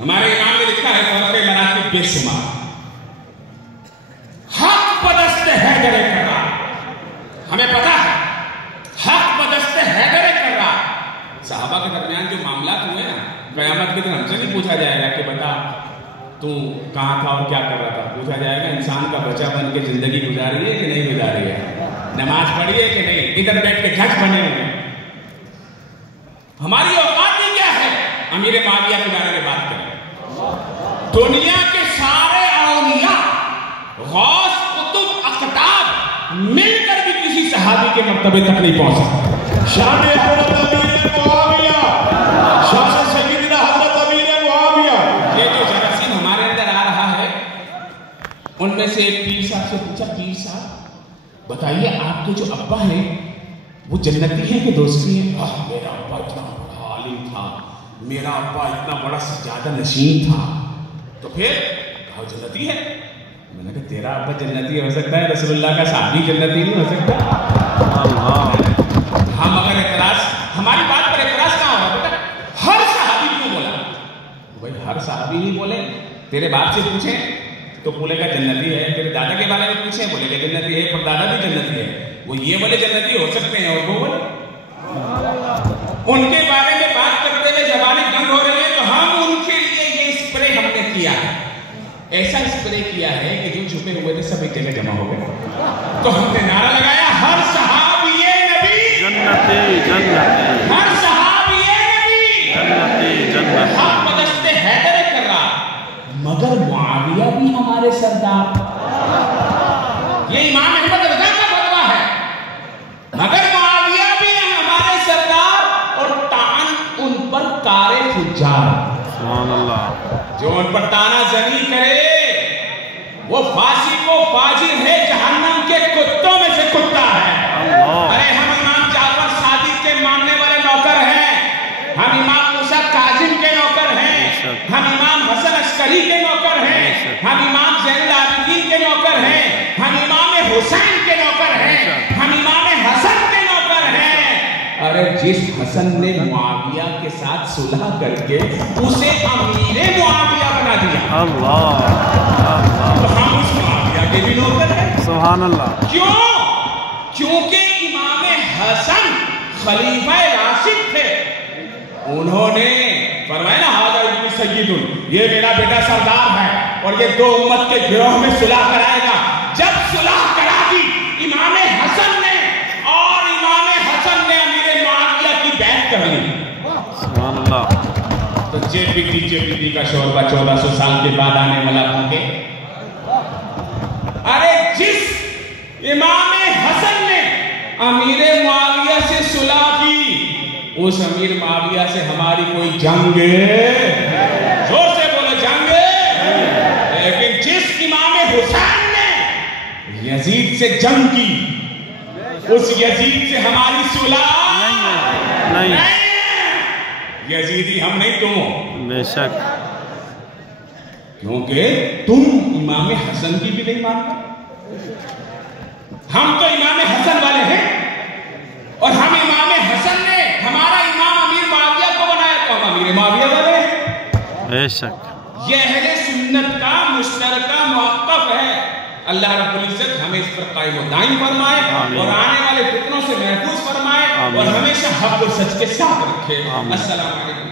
ہمارے امام نے لکھا ہے فرق مناقب بے شمار، حق پرست حیدر کرار، ہمیں پتا ہے حق پرست حیدر کرار۔ صحابہ کے درمیان جو معاملات ہوئے نا، قیامت کے دن ہم سے نہیں پوچھا جائے گا کہ بتا تو کہاں تھا اور کیا کر رہا تھا، پوچھا جائے گا انسان کا بچہ بن کے زندگی گزاری ہے کہ نہیں گزاری ہے، نماز پڑھی ہے کہ نہیں، ادھر بیٹھ کے جج بنے ہوئے۔ ہماری اوقات ہی کیا ہے امیر معاویہ کے بارے میں بات کریں؟ دنیا کے سارے اولیاء، غوث، قطب، اقطاب مل کر بھی کسی صحابی کے مرتبے تک نہیں پہنچ سکتے۔ شان حضرت امیر معاویہ، شان سیدنا حضرت امیر معاویہ۔ یہ جو جراثیم ہمارے اندر آ رہا ہے، ان میں سے ایک پیر صاحب سے پوچھا، پیر صاحب بتائیے آپ کے جو ابا ہیں وہ جنتی ہیں کہ دوستی ہیں؟ میرا ابا اتنا بڑا عالم تھا، میرا ابا اتنا بڑا سجادہ نشین تھا، تو پھر کہا جنتی ہے؟ میں نے کہا تیرا ابا جنتی ہو سکتا ہے، رسول اللہ کا صحابی جنتی نہیں ہو سکتا؟ ہم اگر اعتراض، ہماری بات پر اعتراض کہاں ہوگا بیٹا؟ ہر صحابی کیوں بولا؟ بھائی ہر صحابی نہیں بولے، تیرے باپ سے پوچھیں تو بولے گا جنتی ہے، تیرے دادا کے بارے میں پوچھیں بولے گا جنتی ہے، پر دادا بھی جنتی ہے، وہ یہ بولے جنتی ہو سکتے ہیں اور وہ بولے۔ ان کے بارے میں بات کرتے ہوئے زبانیں تنگ ہو رہی ہیں تو ہم ان کے لیے یہ اسپرے ہم نے کیا ہے، ایسا اسپرے کیا ہے کہ جو چھپے ہوئے تھے سب ایک جگہ جمع ہو گئے، تو ہم نے نعرہ لگایا ہر صحابی نبی جنتی، جنتی، ہر صحابی نبی جنتی، جنتی، حق پرست حیدر کرار، مگر معاویہ بھی ہمارے سردار۔ یہ امام احمد رضا کا فتویٰ ہے، مگر معاویہ بھی ہمارے سردار، اور تان ان پر کارے فجار۔ سبحان اللہ۔ جو ان پر تانا زنی کرے وہ فاسق و فاجر ہے، جہنم کے کتوں میں سے کتا ہے۔ ارے ہم امام جعفر صادق کے ماننے والے نوکر ہیں، ہم امام موسیٰ کاظم کے نوکر ہیں، ہم امام حسن عسکری کے نوکر ہیں، ہم امام زین العابدین کے نوکر ہیں، ہم امام حسین کے نوکر ہیں، ہم امام حسن کے نوکر ہیں۔ ارے جس حسن نے معاویہ کے ساتھ صلح کر کے اسے امیر معاویہ بنا دیا، اللہ، تو ہم اس معاویہ کے بھی نوکر ہیں۔ سبحان اللہ۔ کیوں؟ کیونکہ امام حسن خلیفہ راشد تھے، انہوں نے فرمایا نا ھذا ابن سید، یہ میرا بیٹا سردار ہے اور یہ دو امت کے گروہ میں صلح کرائے گا۔ جب صلح کرا دی امام حسن نے، اور امام حسن نے امیر معاویہ کی بیعت کر لی، سبحان اللہ۔ تو جے پی ٹی کا شوربہ 1400 سال کے بعد آنے والا بھونکے۔ ارے جس امام حسن نے امیر معاویہ سے صلح کی، اس امیر معاویہ سے ہماری کوئی جنگ، زور سے بولو جنگ، لیکن جس امام حسین نے یزید سے جنگ کی، اس یزید سے ہماری صلح نہیں، یزیدی ہم نہیں تم، بے شک، کیونکہ تم امام حسن کی بھی نہیں مانتے، ہم تو امام حسن والے ہیں، اور ہم امام حسن نے ہمارا امام امیر معاویہ کو بنایا تو ہم امیر معاویہ والے ہیں۔ بے شک، یہ اہل سنت کا مشترکہ موقف ہے۔ اللہ رب العزت ہمیں اس پر قائم و دائم فرمائے، اور آنے والے فتنوں سے محفوظ فرمائے، اور ہمیشہ حق و سچ کے ساتھ رکھے۔ السلام علیکم۔